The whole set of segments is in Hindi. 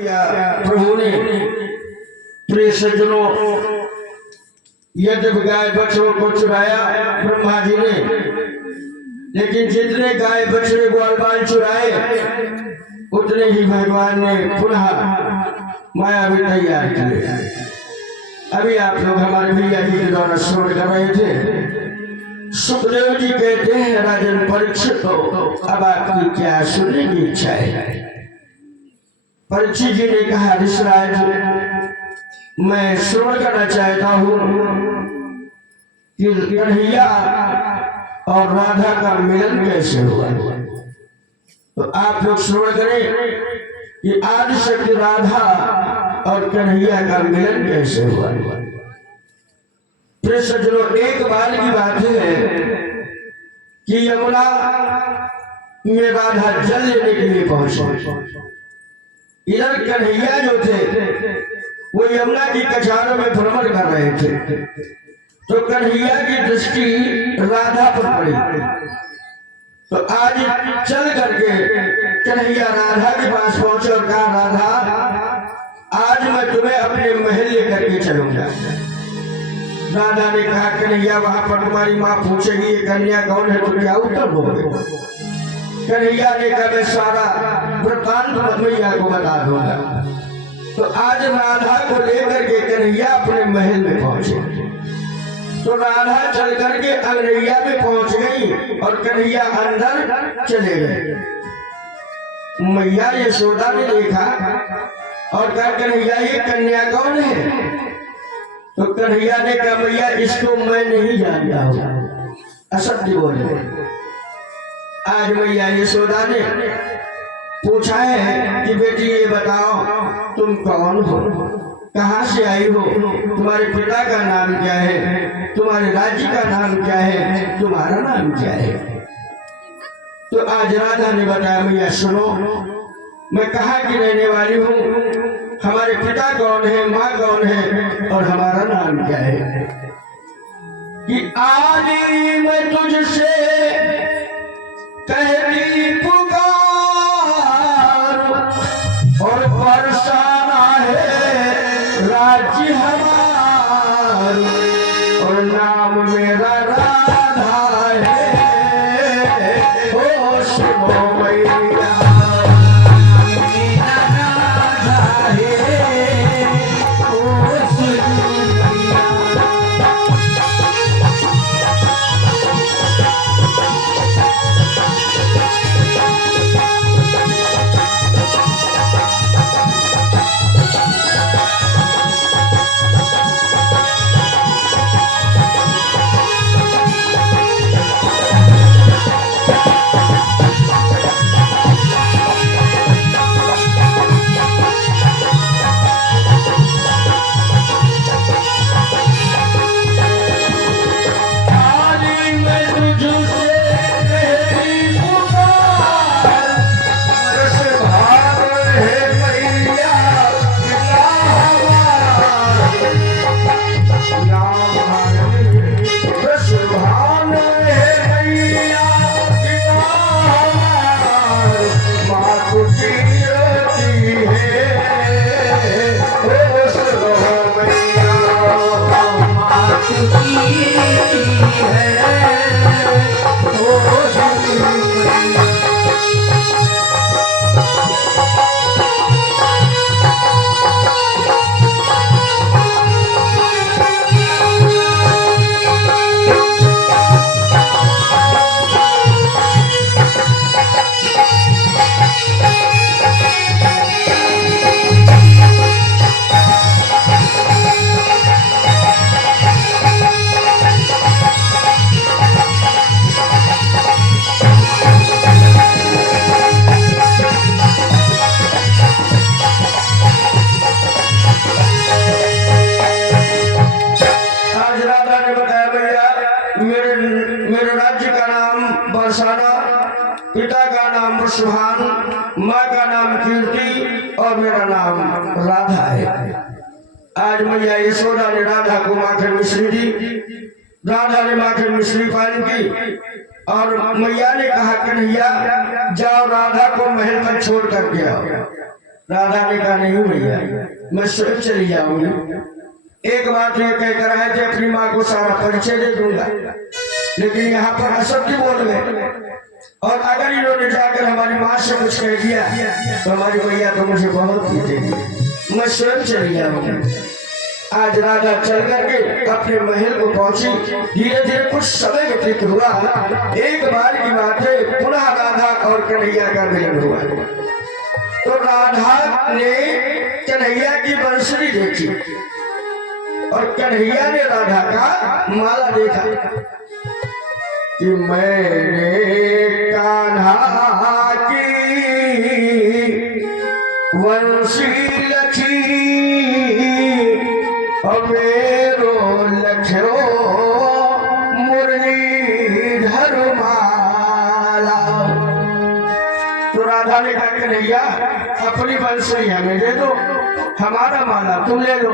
प्रभु ने प्रिय सज्जनों, यद्यपि गाय बछड़ों को चुराया ब्रह्मा जी ने, लेकिन जितने गाय बछड़े ग्वाल बाल चुराए उतने ही भगवान ने पुनः माया भी तैयार किए। अभी आप लोग हमारे भैया जी के द्वारा श्रवण कर रहे थे। सुखदेव जी कहते हैं, राजन परीक्षित हो, अब आपकी क्या सुनने की इच्छा है? परीक्षित जी ने कहा, ऋषिराज, मैं श्रवण करना चाहता हूँ कि कन्हैया और राधा का मिलन कैसे हुआ। तो आप लोग श्रवण करें कि आदिशक्ति राधा और कन्हैया का मिलन कैसे हुआ। प्रिय सज्जनों, एक बार की बात है कि यमुना में राधा जल लेने के लिए पहुंचे। इधर कन्हैया जो थे वो यमुना की कछारों में भ्रमण कर रहे थे, तो कन्हैया की दृष्टि राधा पर पड़ी। तो आज चल करके कन्हैया राधा के पास पहुंचे और कहा, राधा, आज मैं तुम्हें अपने महल लेकर के चलूंगा। राधा ने कहा, कन्हैया, वहां पर तुम्हारी माँ पूछेगी ये कन्या कौन है, तो क्या उत्तर दोगे? कन्हैया ने कहा, मैं सारा वृत्तांत मैया को बता दूंगा। तो आज राधा को लेकर के कन्हैया अपने महल में पहुंचे। तो राधा चल करके अंगनैया में पहुंच गई और कन्हैया अंदर चले गए। मैया यशोदा ने देखा और कहा, कन्हैया, ये कन्या कौन है? तो कन्हैया ने कहा, मैया, इसको मैं नहीं जानता हूँ, असत्य बोले। आज मैया यशोदा ने पूछा है कि बेटी ये बताओ तुम कौन हो, कहाँ से आई हो, तुम्हारे पिता का नाम क्या है, तुम्हारे राज्य का नाम क्या है, तुम्हारा नाम क्या है? तो आज राधा ने बताया, मैया सुनो, मैं कहाँ की रहने वाली हूँ, हमारे पिता कौन है, माँ कौन है और हमारा नाम क्या है। कि आज मैं तुझसे कहती पुकार और बरसाना है राज्य हमार और नाम मेरा राधा है। ओ सुनो मैया, मेरे राज्य का नाम बरसाना, पिता का नाम वृषभान, माँ का नाम कीर्ति और मेरा नाम राधा है। आज मैया यशोदा ने राधा को माखन मिश्री दी, राधा ने माखन मिश्री पान की और मैया ने कहा, कन्हैया जाओ राधा को महल पर छोड़ करके आओ। राधा ने कहा नहीं भैया, मैं स्वयं चली जाऊंगी। एक बात ये कहकर आए थे अपनी माँ को सारा परिचय दे दूंगा, लेकिन यहाँ पर असत्य बोल गए। और अगर इन्होंने जाकर हमारी माँ से कुछ कह दिया तो हमारी भैया तो मुझे बहुत पीटेगी, मैं स्वयं चली जाऊंगी। आज राधा चल करके अपने महल को पहुंची। धीरे धीरे कुछ समय व्यतीत हुआ। एक बार की बात है, पुनः राधा और कन्हैया का मिलन हुआ। तो राधा ने कन्हैया की बंसुरी देखी और कन्हैया ने राधा का माला देखा कि मैंने कान्हा की बंसी लखी और मेरो लखो मुरलीधर माला। तो राधा ने कहा कन्हैया अपनी बंसुरी हमें दे दो, हमारा माला तुम ले लो।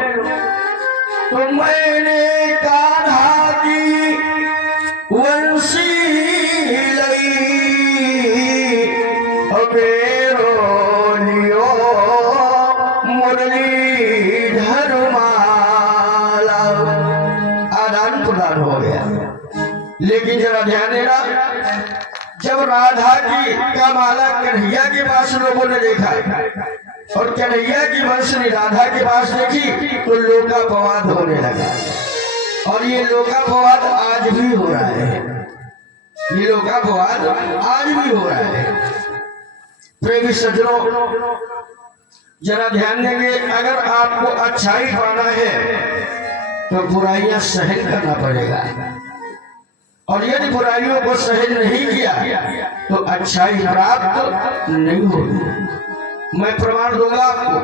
तो मैंने कान्हा की बंसी लई और मेरो लियो मुरलीधर माला। आदान प्रदान हो गया। लेकिन जरा ध्यान देना, जब राधा की का माला कन्हैया के पास लोगों ने देखा और कन्हैया की बंसुरी राधा के पास देखी तो लोकापवाद होने लगा। और ये लोकापवाद आज भी हो रहा है, ये लोकापवाद आज भी हो रहा है। प्रेमी सज्जनों, जरा ध्यान देंगे, अगर आपको अच्छाई पाना है तो बुराइयां सहन करना पड़ेगा, और यदि बुराइयों को सहन नहीं किया तो अच्छाई प्राप्त नहीं होगी। मैं प्रमाण दूंगा आपको,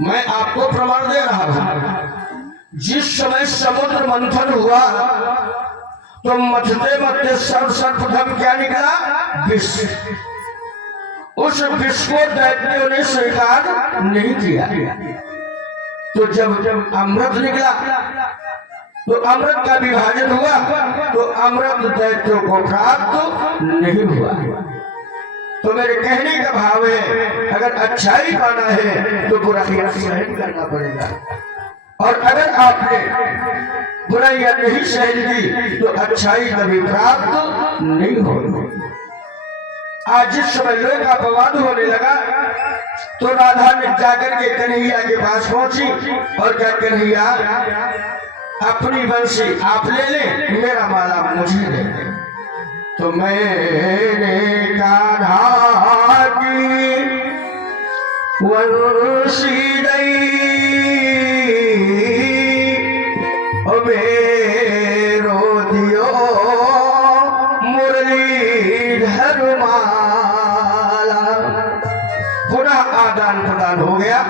मैं आपको प्रमाण दे रहा हूं। जिस समय समुद्र मंथन हुआ तो मथते मथते सर्वप्रथम क्या निकला? विष। उस विष को दैत्यों ने स्वीकार नहीं किया। तो जब अमृत निकला तो अमृत का विभाजन हुआ तो अमृत दैत्यों को प्राप्त नहीं हुआ। तो मेरे कहने का भाव है, अगर अच्छाई पाना है तो बुराइयां सहन करना पड़ेगा, और अगर आपने बुराइयां नहीं सहन की तो अच्छाई कभी प्राप्त नहीं होगी। आज जिस समय लोग अपवाद होने लगा तो राधा ने जाकर के कन्हैया के पास पहुंची और क्या, कन्हैया अपनी बंसी आप ले ले, मेरा माला मुझे दे दे। तो मैंने कान्हा की बंसी दी और मेरो दियो मुरलीधर माला। पुनः आदान प्रदान हो गया।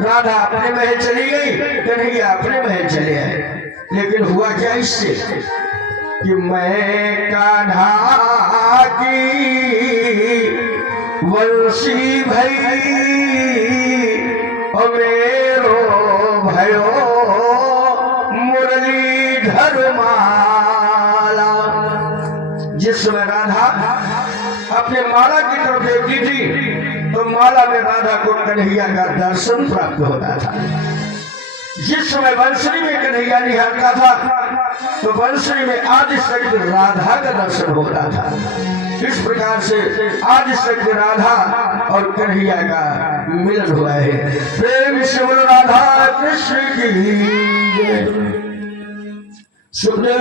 राधा अपने महल चली गई, कन्हैया अपने महल चले आए। लेकिन हुआ क्या इससे कि मैं कान्हा की बंसी भई और मेरो भयो मुरलीधर माला। जिस समय राधा अपने माला की तरफ देखती थी तो माला में राधा को कन्हैया का दर्शन प्राप्त होता था। जिस समय बंसुरी में कन्हैया निहारता था तो बंसुरी में आदि शक्ति राधा का दर्शन होता था। इस प्रकार से आदि शक्ति राधा और कन्हैया का मिलन हुआ है। प्रेम से बोलो राधा कृष्ण की जय। सुखदेव